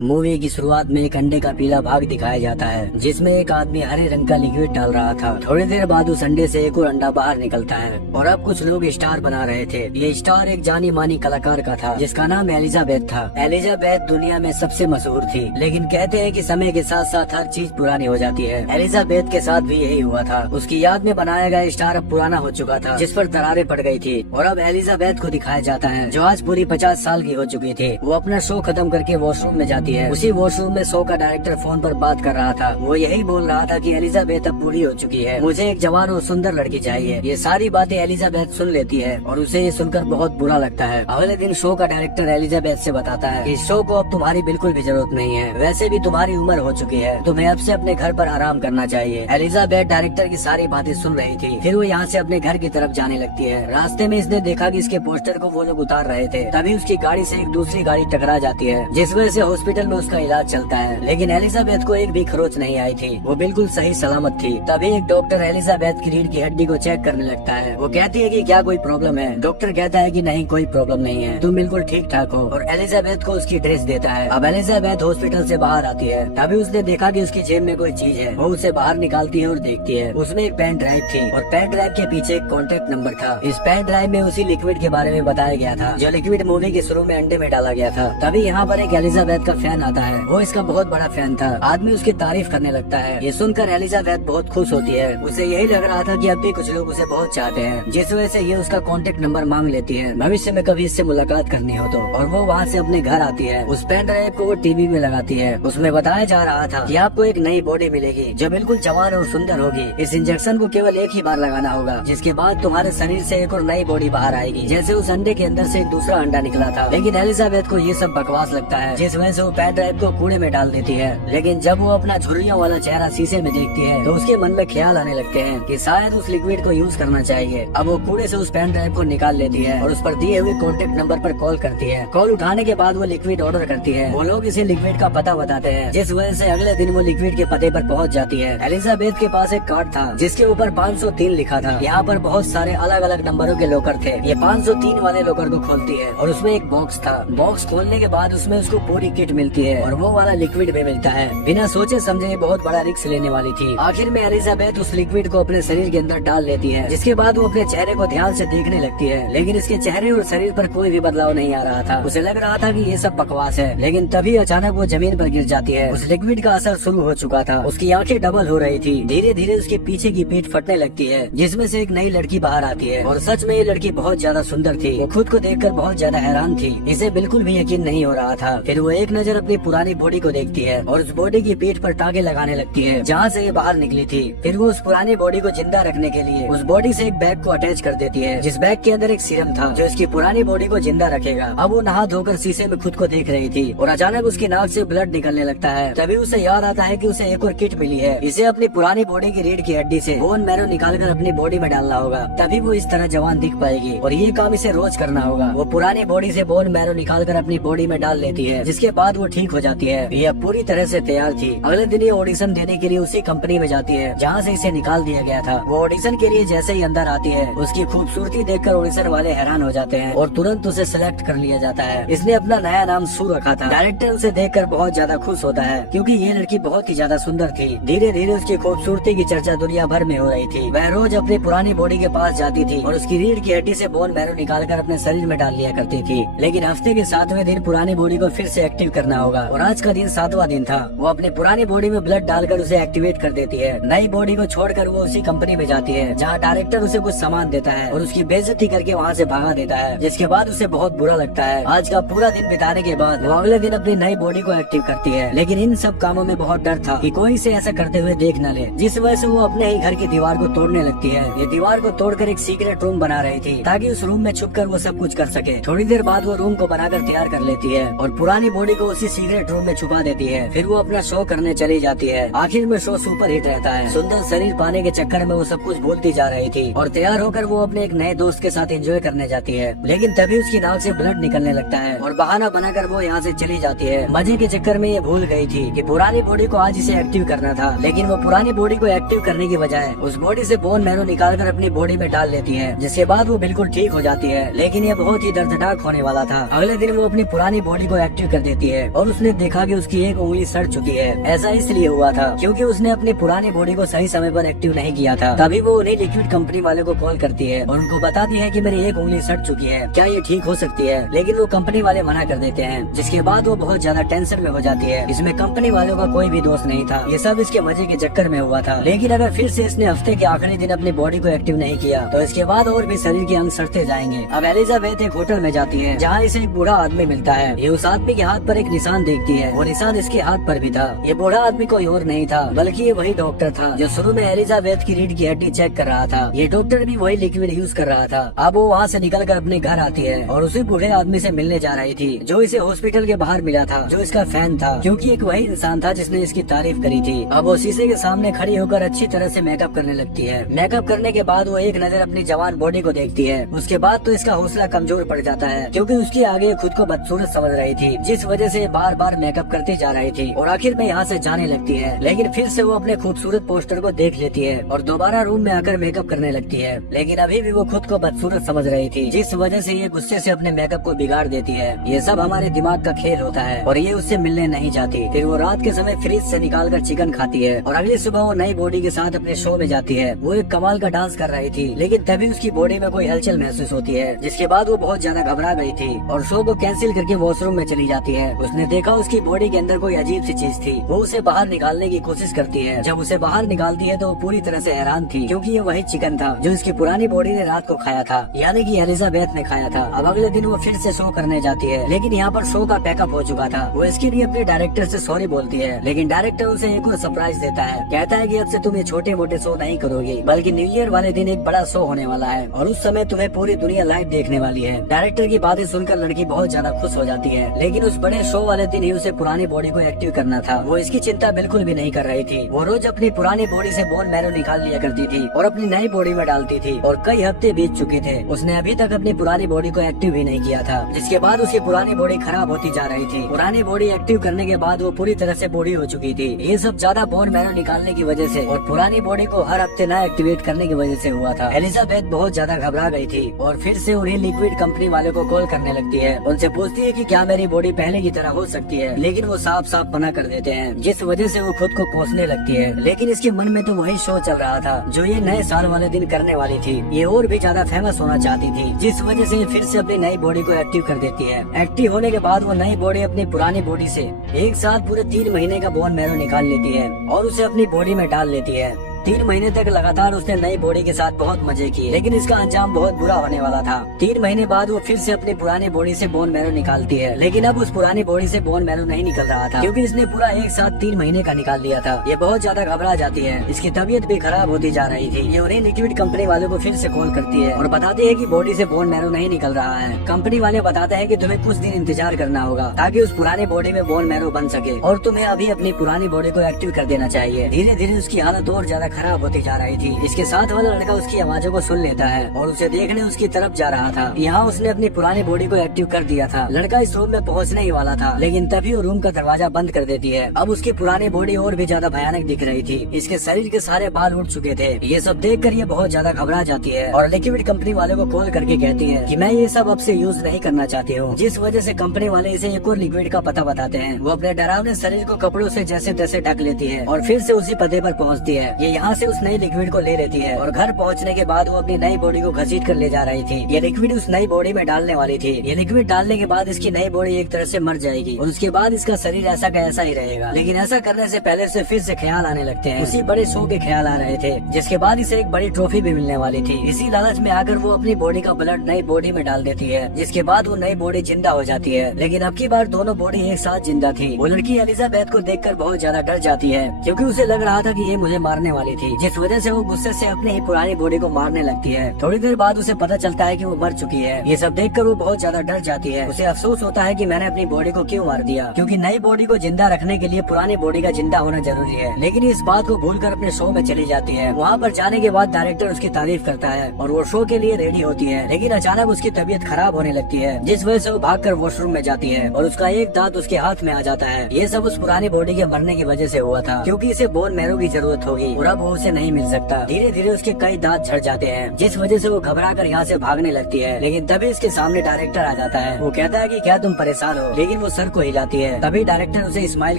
Movie की शुरुआत में एक अंडे का पीला भाग दिखाया जाता है जिसमें एक आदमी हरे रंग का लिक्विड डाल रहा था। थोड़ी देर बाद उस अंडे से एक और अंडा बाहर निकलता है और अब कुछ लोग स्टार बना रहे थे। ये स्टार एक जानी मानी कलाकार का था जिसका नाम एलिजाबेथ था। एलिजाबेथ दुनिया में सबसे मशहूर थी, लेकिन कहते हैं कि समय के साथ साथ हर चीज पुरानी हो जाती है। एलिजाबेथ के साथ भी यही हुआ था। उसकी याद में बनाया गया स्टार अब पुराना हो चुका था, जिस पर दरारें पड़ गई थी और अब एलिजाबेथ को दिखाया जाता है जो आज पूरी 50 साल की हो चुकी थी। वो अपना शो खत्म करके वॉशरूम में जाती है। उसी वॉशरूम में शो का डायरेक्टर फोन पर बात कर रहा था। वो यही बोल रहा था कि एलिजाबेथ अब पूरी हो चुकी है, मुझे एक जवान और सुंदर लड़की चाहिए। ये सारी बातें एलिजाबेथ सुन लेती है और उसे ये सुनकर बहुत बुरा लगता है। अगले दिन शो का डायरेक्टर एलिजाबेथ से बताता है इस शो को अब तुम्हारी बिल्कुल भी जरूरत नहीं है, वैसे भी तुम्हारी उम्र हो चुकी है, तुम्हें अब से अपने घर पर आराम करना चाहिए। एलिजाबेथ डायरेक्टर की सारी बातें सुन रही थी। फिर वो यहाँ से अपने घर की तरफ जाने लगती है। रास्ते में इसने देखा कि इसके पोस्टर को वो लोग उतार रहे थे। तभी उसकी गाड़ी से एक दूसरी गाड़ी टकरा जाती है, जिस वजह से हॉस्पिटल में उसका इलाज चलता है। लेकिन एलिजाबेथ को एक भी खरोच नहीं आई थी, वो बिल्कुल सही सलामत थी। तभी एक डॉक्टर एलिजाबेथ की रीढ़ की हड्डी को चेक करने लगता है। वो कहती है कि क्या कोई प्रॉब्लम है? डॉक्टर कहता है कि नहीं, कोई प्रॉब्लम नहीं है, तुम बिल्कुल ठीक ठाक हो, और एलिजाबेथ को उसकी ड्रेस देता है। अब एलिजाबेथ हॉस्पिटल से बाहर आती है। तभी उसने देखा कि उसकी जेब में कोई चीज है। वो उसे बाहर निकालती है और देखती है उसमें एक पेन ड्राइव थी और पेन ड्राइव के पीछे एक कॉन्टेक्ट नंबर था। इस पेन ड्राइव में उसी लिक्विड के बारे में बताया गया था जो लिक्विड मूवी के शुरू में अंडे में डाला गया था। तभी यहाँ पर एक एलिजाबेथ का फैन आता है। वो इसका बहुत बड़ा फैन था। आदमी उसकी तारीफ करने लगता है। ये सुनकर एलिजाबेथ बहुत खुश होती है। उसे यही लग रहा था कि अब भी कुछ लोग उसे बहुत चाहते हैं, जिस वजह से ये उसका कॉन्टेक्ट नंबर मांग लेती है भविष्य में कभी इससे मुलाकात करनी हो तो। और वो वहाँ से अपने घर आती है। उस पेन ड्राइव को वो टीवी में लगाती है। उसमें बताया जा रहा था कि आपको एक नई बॉडी मिलेगी जो बिल्कुल जवान और सुंदर होगी। इस इंजेक्शन को केवल एक ही बार लगाना होगा, जिसके बाद तुम्हारे शरीर से एक और नई बॉडी बाहर आएगी, जैसे उस अंडे के अंदर से एक दूसरा अंडा निकला था। लेकिन एलिजाबेथ को ये सब बकवास लगता है, जिस वजह से वो पेन ड्राइव को कूड़े में डाल देती है। लेकिन जब वो अपना झुर्रियों वाला चेहरा शीशे में देखती है तो उसके मन में ख्याल आने लगते हैं कि शायद उस लिक्विड को यूज करना चाहिए। अब वो कूड़े से उस पेन ड्राइव को निकाल लेती है और उस पर दिए हुए कॉन्टेक्ट नंबर पर कॉल करती है। कॉल उठाने के बाद वो लिक्विड ऑर्डर करती है। वो लोग इसे लिक्विड का पता बताते हैं, जिस वजह से अगले दिन वो लिक्विड के पते पर पहुंच जाती है। एलिजाबेथ के पास एक कार्ड था जिसके ऊपर 503 लिखा था। यहाँ पर बहुत सारे अलग अलग नंबरों के लॉकर थे। ये 503 वाले लॉकर को खोलती है और उसमें एक बॉक्स था। बॉक्स खोलने के बाद उसमें उसको पूरी किट मिलती है और वो वाला लिक्विड भी मिलता है। बिना सोचे समझे बहुत बड़ा रिस्क लेने वाली थी। आखिर में एलिजाबेथ उस लिक्विड को अपने शरीर के अंदर डाल लेती है, जिसके बाद वो अपने चेहरे को ध्यान से देखने लगती है। लेकिन इसके चेहरे और शरीर पर कोई भी बदलाव नहीं आ रहा था। उसे लग रहा था कि ये सब बकवास है। लेकिन तभी अचानक वो जमीन पर गिर जाती है। उस लिक्विड का असर शुरू हो चुका था। उसकी आंखें डबल हो रही थी। धीरे धीरे उसके पीछे की पीठ फटने लगती है, जिसमें से एक नई लड़की बाहर आती है। और सच में ये लड़की बहुत ज्यादा सुंदर थी। वो खुद को देखकर बहुत ज्यादा हैरान थी। इसे बिल्कुल भी यकीन नहीं हो रहा था। फिर वो एक नजर अपनी पुरानी बॉडी को देखती है और उस बॉडी की पीठ पर टाँगे लगाने लगती है जहाँ से ये बाहर निकली थी। फिर वो उस पुरानी बॉडी को जिंदा रखने के लिए उस बॉडी से एक बैग को अटैच कर देती है, जिस बैग के अंदर एक सीरम था जो इसकी पुरानी बॉडी को जिंदा रखेगा। अब वो नहा धोकर शीशे में खुद को देख रही थी और अचानक उसकी नाक से ब्लड निकलने लगता है। तभी उसे याद आता है कि उसे एक और किट मिली है। इसे अपनी पुरानी बॉडी की रीढ़ की हड्डी से बोन मैरो निकालकर अपनी बॉडी में डालना होगा, तभी वो इस तरह जवान दिख पाएगी। और ये काम इसे रोज करना होगा। वो पुरानी बॉडी से बोन मैरो निकालकर अपनी बॉडी में डाल लेती है, जिसके बाद वो ठीक हो जाती है। ये पूरी तरह से तैयार थी। अगले दिन ये ऑडिशन देने के लिए उसी कंपनी में जाती है जहाँ से इसे निकाल दिया गया था। वो ऑडिशन के लिए जैसे ही अंदर आती है, उसकी खूबसूरती देखकर ऑडिशन वाले हैरान हो जाते हैं और तुरंत उसे सिलेक्ट कर लिया जाता है। इसने अपना नया नाम सू रखा था। डायरेक्टर उसे देखकर बहुत ज्यादा खुश होता है क्योंकि ये लड़की बहुत ही ज्यादा सुंदर थी। धीरे धीरे उसकी खूबसूरती की चर्चा दुनिया भर में हो रही थी। वह रोज अपनी पुरानी बॉडी के पास जाती थी और उसकी रीढ़ की हड्डी से बोन मैरो निकालकर अपने शरीर में डाल लिया करती थी। लेकिन हफ्ते के 7वें दिन पुरानी बॉडी को फिर से एक्टिव करना होगा और आज का दिन 7वां दिन था। वो अपनी पुरानी बॉडी में ब्लड डालकर उसे एक्टिवेट कर देती है। नई बॉडी को छोड़कर वो उसी कंपनी में जाती है जहाँ डायरेक्टर उसे कुछ सामान देता है और उसकी बेइज्जती करके वहाँ से भगा देता है, जिसके बाद उसे बहुत बुरा लगता है। आज का पूरा दिन बिताने के बाद वो अगले दिन अपनी नई बॉडी को एक्टिव करती है। लेकिन इन सब कामों में बहुत डर था कि कोई इसे ऐसा करते हुए देख न ले, जिस वजह से वो अपने ही घर की दीवार को तोड़ने लगती है। ये दीवार को तोड़कर एक सीक्रेट रूम बना रही थी ताकि उस रूम में छुपकर वो सब कुछ कर सके। थोड़ी देर बाद वो रूम को बनाकर तैयार कर लेती है और पुरानी बॉडी को उसी सीक्रेट रूम में छुपा देती है। फिर वो अपना शो करने चली जाती है। आखिर में शो सुपर हिट रहता है। सुंदर शरीर पाने के चक्कर में वो सब कुछ भूलती जा रही थी और तैयार होकर वो अपने एक नए दोस्त के साथ एंजॉय करने जाती है। लेकिन तभी उसकी नाक से ब्लड निकलने लगता है और बहाना बनाकर वो यहाँ से चली जाती है। मजे के चक्कर में ये भूल गई थी कि पुरानी बॉडी को आज इसे एक्टिव करना था। लेकिन वो पुरानी बॉडी को एक्टिव करने की बजाय उस बॉडी से बोन मैरो निकालकर अपनी बॉडी में डाल लेती है, जिसके बाद वो बिल्कुल ठीक हो जाती है। लेकिन ये बहुत ही दर्दनाक होने वाला था। अगले दिन वो अपनी पुरानी बॉडी को एक्टिव कर देती है है और उसने देखा कि उसकी एक उंगली सड़ चुकी है। ऐसा इसलिए हुआ था क्योंकि उसने अपनी पुरानी बॉडी को सही समय पर एक्टिव नहीं किया था। तभी वो उन्हें लिक्विड कंपनी वाले को कॉल करती है और उनको बताती है कि मेरी एक उंगली सड़ चुकी है, क्या ये ठीक हो सकती है। लेकिन वो कंपनी वाले मना कर देते हैं, जिसके बाद वो बहुत ज्यादा टेंशन में हो जाती है। इसमें कंपनी वालों का कोई भी दोष नहीं था, ये सब इसके मजे के चक्कर में हुआ था। लेकिन अगर फिर से इसने हफ्ते के आखिरी दिन अपनी बॉडी को एक्टिव नहीं किया तो इसके बाद और भी शरीर के अंग सड़ते जाएंगे। अब एलिजाबेथ एक होटल में जाती है जहाँ इसे एक बूढ़ा आदमी मिलता है। ये उस आदमी के हाथ पर एक निशान देखती है, वो निशान इसके हाथ पर भी था। ये बूढ़ा आदमी कोई और नहीं था बल्कि ये वही डॉक्टर था जो शुरू में एलिजाबेथ की रीढ़ की हड्डी चेक कर रहा था। ये डॉक्टर भी वही लिक्विड यूज कर रहा था। अब वो वहाँ से निकल कर अपने घर आती है और उसी बूढ़े आदमी से मिलने जा रही थी जो इसे हॉस्पिटल के बाहर मिला था, जो इसका फैन था, क्योंकि एक वही इंसान था जिसने इसकी तारीफ करी थी। अब वो शीशे के सामने खड़ी होकर अच्छी तरह से मेकअप करने लगती है। मेकअप करने के बाद वो एक नजर अपनी जवान बॉडी को देखती है। उसके बाद तो इसका हौसला कमजोर पड़ जाता है क्योंकि उसके आगे खुद को बदसूरत समझ रही थी, जिस वजह से बार बार मेकअप करती जा रही थी और आखिर में यहाँ से जाने लगती है। लेकिन फिर से वो अपने खूबसूरत पोस्टर को देख लेती है और दोबारा रूम में आकर मेकअप करने लगती है। लेकिन अभी भी वो खुद को बदसूरत समझ रही थी, जिस वजह से ये गुस्से से अपने मेकअप को बिगाड़ देती है। ये सब हमारे दिमाग का खेल होता है और ये उससे मिलने नहीं चाहती। फिर वो रात के समय फ्रिज से निकाल कर चिकन खाती है और अगली सुबह वो नई बॉडी के साथ अपने शो में जाती है। वो एक कमाल का डांस कर रही थी, लेकिन तभी उसकी बॉडी में कोई हलचल महसूस होती है, जिसके बाद वो बहुत ज्यादा घबरा गई थी और शो को कैंसिल करके वॉशरूम में चली जाती है। उसने देखा उसकी बॉडी के अंदर कोई अजीब सी चीज थी। वो उसे बाहर निकालने की कोशिश करती है। जब उसे बाहर निकालती है तो वो पूरी तरह से हैरान थी क्योंकि ये वही चिकन था जो इसकी पुरानी बॉडी ने रात को खाया था, यानी कि एलिजाबेथ ने खाया था। अब अगले दिन वो फिर से शो करने जाती है, लेकिन यहाँ पर शो का पैकअप हो चुका था। वो इसके लिए अपने डायरेक्टर से सॉरी बोलती है, लेकिन डायरेक्टर उसे एक और सरप्राइज देता है। कहता है कि अब से तुम ये छोटे मोटे शो नहीं करोगी, बल्कि न्यू ईयर वाले दिन एक बड़ा शो होने वाला है और उस समय तुम्हें पूरी दुनिया लाइव देखने वाली है। डायरेक्टर की बातें सुनकर लड़की बहुत ज्यादा खुश हो जाती है, लेकिन उस बड़े शो वाले दिन ही उसे पुरानी बॉडी को एक्टिव करना था। वो इसकी चिंता बिल्कुल भी नहीं कर रही थी। वो रोज अपनी पुरानी बॉडी से बोन मैरो निकाल लिया करती थी और अपनी नई बॉडी में डालती थी और कई हफ्ते बीत चुके थे, उसने अभी तक अपनी पुरानी बॉडी को एक्टिव भी नहीं किया था, जिसके बाद उसकी पुरानी बॉडी खराब होती जा रही थी। पुरानी बॉडी एक्टिव करने के बाद वो पूरी तरह से बॉडी हो चुकी थी। ये सब ज्यादा बोन मैरो निकालने की वजह से और पुरानी बॉडी को हर हफ्ते नया एक्टिवेट करने की वजह से हुआ था। एलिजाबेथ बहुत ज्यादा घबरा गई थी और फिर से उन्हें लिक्विड कंपनी वाले को कॉल करने लगती है। उनसे पूछती है कि क्या मेरी बॉडी पहले की तरह हो सकती है, लेकिन वो साफ साफ मना कर देते हैं, जिस वजह से वो खुद को कोसने लगती है। लेकिन इसके मन में तो वही शो चल रहा था जो ये नए साल वाले दिन करने वाली थी। ये और भी ज्यादा फेमस होना चाहती थी, जिस वजह से फिर से अपनी नई बॉडी को एक्टिव कर देती है। एक्टिव होने के बाद वो नई बॉडी अपनी पुरानी बॉडी से एक साथ पूरे 3 महीने का बोन मैरो निकाल लेती है और उसे अपनी बॉडी में डाल लेती है। 3 महीने तक लगातार उसने नई बॉडी के साथ बहुत मजे किए, लेकिन इसका अंजाम बहुत बुरा होने वाला था। 3 महीने बाद वो फिर से अपनी पुरानी बॉडी से बोन मैरो निकालती है, लेकिन अब उस पुरानी बॉडी से बोन मैरो नहीं निकल रहा था क्योंकि इसने पूरा एक साथ 3 महीने का निकाल लिया था। ये बहुत ज्यादा घबरा जाती है, इसकी तबीयत भी खराब होती जा रही थी। ये उन्हें लिक्विड कंपनी वालों को फिर से कॉल करती है और बताती है कि बॉडी से बोन मैरो नहीं निकल रहा है। कंपनी वाले बताते हैं कि तुम्हें कुछ दिन इंतजार करना होगा ताकि उस पुरानी बॉडी में बोन मैरो बन सके और तुम्हें अभी अपनी पुरानी बॉडी को एक्टिव कर देना चाहिए। धीरे धीरे उसकी हालत और ज्यादा खराब होती जा रही थी। इसके साथ वाला लड़का उसकी आवाजों को सुन लेता है और उसे देखने उसकी तरफ जा रहा था। यहाँ उसने अपनी पुरानी बॉडी को एक्टिव कर दिया था। लड़का इस रूम में पहुँचने ही वाला था, लेकिन तभी वो रूम का दरवाजा बंद कर देती है। अब उसकी पुरानी बॉडी और भी ज्यादा भयानक दिख रही थी। इसके शरीर के सारे बाल उठ चुके थे। ये सब देखकर ये बहुत ज्यादा घबरा जाती है और लिक्विड कंपनी वाले को कॉल करके कहती है कि मैं ये सब अब से यूज नहीं करना चाहती हूँ, जिस वजह से कंपनी वाले इसे एक और लिक्विड का पता बताते हैं। वो अपने डरावने शरीर को कपड़ों से जैसे तैसे ढक लेती है और फिर से उसी पते पर पहुँचती है। ये यहाँ से उस नई लिक्विड को ले लेती है और घर पहुँचने के बाद वो अपनी नई बॉडी को घसीट कर ले जा रही थी। ये लिक्विड उस नई बॉडी में डालने वाली थी। ये लिक्विड डालने के बाद इसकी नई बॉडी एक तरह से मर जाएगी और उसके बाद इसका शरीर ऐसा का ऐसा ही रहेगा। लेकिन ऐसा करने से पहले से फिर से ख्याल आने लगते हैं। उसी बड़े शो के ख्याल आ रहे थे, जिसके बाद इसे एक बड़ी ट्रॉफी भी मिलने वाली थी। इसी लालच में आकर वो अपनी बॉडी का ब्लड नई बॉडी में डाल देती है, जिसके बाद वो नई बॉडी जिंदा हो जाती है। लेकिन अब की बार दोनों बॉडी एक साथ जिंदा थी। वो लड़की एलिजाबेथ को देखकर बहुत ज्यादा डर जाती है क्योंकि उसे लग रहा था कि ये मुझे मारने वाली थी, जिस वजह से वो गुस्से से अपनी ही पुरानी बॉडी को मारने लगती है। थोड़ी देर बाद उसे पता चलता है कि वो मर चुकी है। ये सब देखकर वो बहुत ज्यादा डर जाती है। उसे अफसोस होता है कि मैंने अपनी बॉडी को क्यों मार दिया, क्योंकि नई बॉडी को जिंदा रखने के लिए पुरानी बॉडी का जिंदा होना जरूरी है। लेकिन इस बात को भूलकर अपने शो में चली जाती है। वहाँ पर जाने के बाद डायरेक्टर उसकी तारीफ करता है और वो शो के लिए रेडी होती है, लेकिन अचानक उसकी तबीयत खराब होने लगती है, जिस वजह से वो भागकर वॉशरूम में जाती है और उसका एक दांत उसके हाथ में आ जाता है। ये सब उस पुरानी बॉडी के मरने की वजह से हुआ था, क्योंकि इसे बोन मैरो की जरूरत होगी और अब वो उसे नहीं मिल सकता। धीरे धीरे उसके कई दांत झड़ जाते हैं, जिस वजह से वो घबराकर यहाँ से भागने लगती है। लेकिन तभी उसके सामने डायरेक्टर आ जाता है। वो कहता है कि क्या तुम परेशान हो, लेकिन वो सर को हिलाती है। तभी डायरेक्टर उसे स्माइल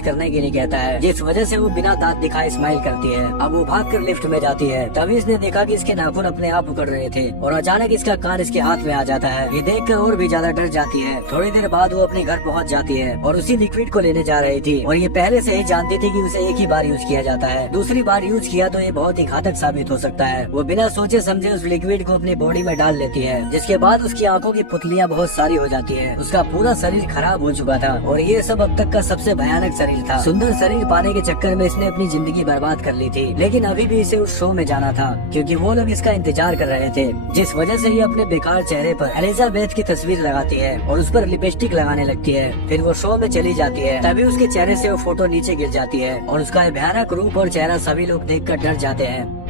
करने के लिए कहता है, जिस वजह से वो बिना दांत दिखाए स्माइल करती है। अब वो भागकर लिफ्ट में जाती है। तभी इसने देखा कि इसके नाखून अपने आप उखड़ रहे थे और अचानक इसका कान इसके हाथ में आ जाता है। ये देखकर और भी ज्यादा डर जाती है। थोड़ी देर बाद वो अपने घर पहुंच जाती है और उसी लिक्विड को लेने जा रही थी, और ये पहले से ही जानती थी कि उसे एक ही बार यूज किया जाता है। दूसरी बार यूज किया तो ये बहुत ही घातक साबित हो सकता है। वो बिना सोचे समझे उस लिक्विड को अपनी बॉडी में डाल लेती है, जिसके बाद उसकी आंखों की पुतलियां बहुत सारी हो जाती है। उसका पूरा शरीर खराब हो चुका था और ये सब अब तक का सबसे भयानक शरीर था। सुंदर शरीर पाने के चक्कर में इसने अपनी जिंदगी बर्बाद कर ली थी, लेकिन अभी भी इसे उस शो में जाना था क्योंकि वो लोग इसका इंतजार कर रहे थे। जिस वजह से ये अपने बेकार चेहरे पर एलिजाबेथ की तस्वीर लगाती है और उस पर लिपस्टिक लगाने लगती है। फिर वो शो में चली जाती है। तभी उसके चेहरे से वो फोटो नीचे गिर जाती है और उसका भयानक रूप और चेहरा सभी लोग देखकर डर जाते हैं।